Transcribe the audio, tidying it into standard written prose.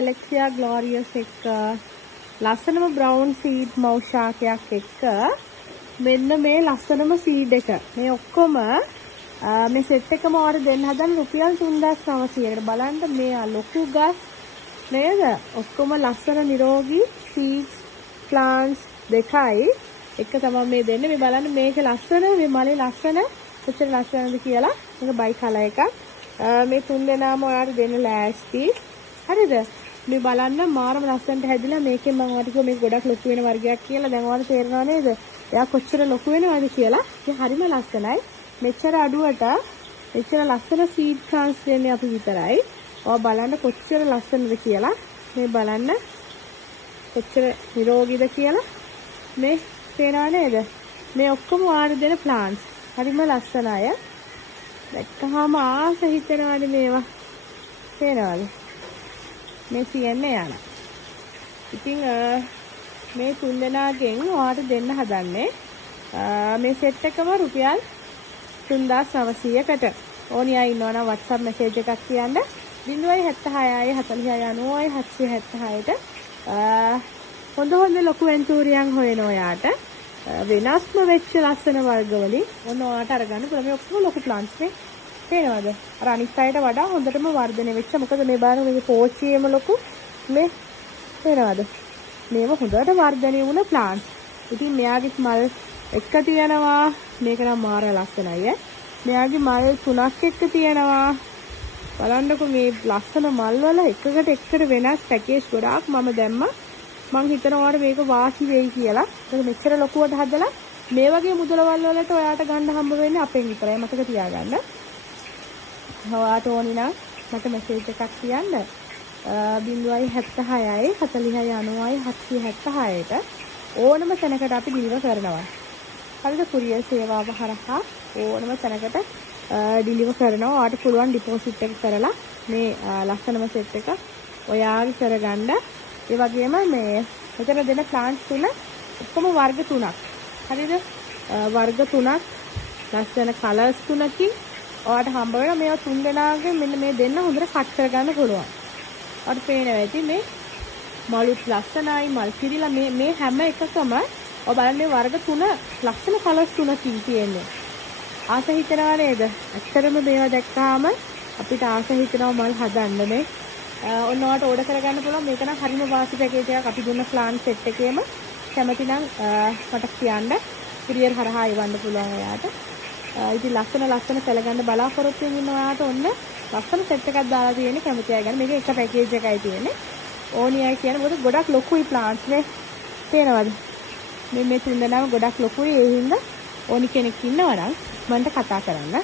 Alexia glorious එක ලස්සනම brown seed mouse ශාකයක් එක්ක මෙන්න මේ ලස්සනම seed එක. මේ ඔක්කොම මේ set එකම ඔයාලට දෙන්න හදන රුපියල් 3900කට. බලන්න මේ ලොකු ගස් නේද? ඔක්කොම ලස්සන නිරෝගී seeds plants දෙකයි එක තමයි මේ දෙන්නේ. මේ බලන්න මේක ලස්සන, මේ මලේ ලස්සන, කොච්චර ලස්සනද කියලා. මේක බයි කලර් එකක්. මේ තුන් දෙනාම ඔයාලට දෙන්න ලෑස්ති. හරිද? මේ බලන්න මාරම ලස්සනට හැදිලා මේකෙන් මම ඔයාලට කිව්වා මේක ගොඩක් ලොකු වෙන වර්ගයක් කියලා. දැන් ඔයාලට තේරෙනව නේද? එයා කොච්චර ලොකු වෙනවද කියලා. ඒක හරිම ලස්සනයි. මෙච්චර අඩුවට මෙච්චර ලස්සන සීඩ් ප්ලාන්ට්ස් දෙන්නේ අපි විතරයි. ඔයා බලන්න කොච්චර ලස්සනද කියලා. මේ බලන්න කොච්චර නිරෝගීද කියලා. මේ පේනව නේද? මේ ඔක්කොම ඔයාලට දෙන ප්ලාන්ට්ස්. හරිම ලස්සන අය. දැක්කහම ආස හිතෙනවානේ මේවා. පේනවද? මේ කියන්නේ යන. ඉතින් මේ තුන් දෙනාගෙන් ඔයාලට දෙන්න හදන්නේ මේ සෙට් එකම රුපියල් 3900කට. ඕනි අය ඉන්නවනම් WhatsApp message එකක් කියන්න 076 46 90 776ට හොඳ ලොකු වෙන්චූරියන් හොයන ඔයාට වෙනස්ම වෙච්ච ලස්සන වර්ගවලින් ඔන්න ඔයාට අරගන්න පුළුවන්. මේ ඔක්කොම ලොකු ප්ලාන්ට්ස් නේ. පේනවද? අර අනිත් අයට වඩා හොඳටම වර්ධනය වෙච්ච. මොකද මේ බලන්න මේ පෝච්චියේම ලොකු මේ පේනවද? මේව හොඳට වර්ධනය වුණ ප්ලාන්ට්ස්. ඉතින් මෙයාගේ මල් එක තියෙනවා. මේක නම් මාර ලස්සනයි ඈ. මෙයාගේ මල් තුනක් එක තියෙනවා. බලන්නකො මේ ලස්සන මල් වල එකකට එකට වෙනස් පැකේජ් ගොඩාක් මම දැම්මා. මං හිතනවා මේක වාසි වෙයි කියලා. ඒක මෙච්චර ලොකුවට හදලා මේ වගේ මුදලවල් වලට ඔයාට ගන්න හම්බ වෙන්නේ අපෙන් විතරයි. මතක තියාගන්න. ඔයාට ඕනි නම් මට මැසේජ් එකක් කියන්න. 076 46 90 776ට ඕනම තැනකට අපි ඩිලිවර් කරනවා. හරිද? කුරියර් සේවාව හරහා ඕනම තැනකට ඩිලිවර් කරනවා. ඔයාට පුළුවන් ඩිපොසිට් එක කරලා මේ ලස්සනම සෙට් එක ඔයාගේ කරගන්න. ඒ වගේම මේ මෙතන දෙන ප්ලාන්ට්ස් තුන ඔක්කොම වර්ග තුනක්. හරිද? වර්ග තුනක් ලස්සන කලර්ස් තුනකින් ඔයාට හම්බ වෙනවා. මේවා තුන් දෙනාගේ මෙන්න මේ දෙන්න හොඳට කට් කරගන්න පුළුවන්. ඔයාට පේනවා ඇති මේ මලුත් ලස්සනයි, මල් පිරීලා මේ හැම එකකම ඔය බලන්නේ වර්ග තුන ලස්සන කලර්ස් තුනකින් තියෙන්නේ. ආස හිතනවා නේද? ඇත්තටම මේවා දැක්කාම අපිට ආස හිතනවා මල් හදන්න නේ. ඔන්න ඔයාලට ඕඩර් කරගන්න පුළුවන්. මේක නම් හරිම වාසි පැකේජ් එකක්. අපි දුන්න ප්ලාන් සෙට් එකේම කැමති නම් මට කියන්න. කුරියර් හරහා එවන්න පුළුවන් ඔයාට. ඉතින් ලස්සන සැලගන්න බලාපොරොත්තු වෙන ඉන්න ඔයාට ඔන්න ලස්සන සෙට් එකක් දාලා තියෙන්නේ. කැමති අය ගන්න. මේක එක පැකේජ් එකයි තියෙන්නේ. ඕනි අය කියන්නේ මොකද ගොඩක් ලොකුයි ප්ලාන්ට්ස් නේ. තේරෙනවද? මේ තුන් දෙනාම ගොඩක් ලොකුයි. ඒ හින්දා ඕනි කෙනෙක් ඉන්නවා නම් මන්ට කතා කරන්න.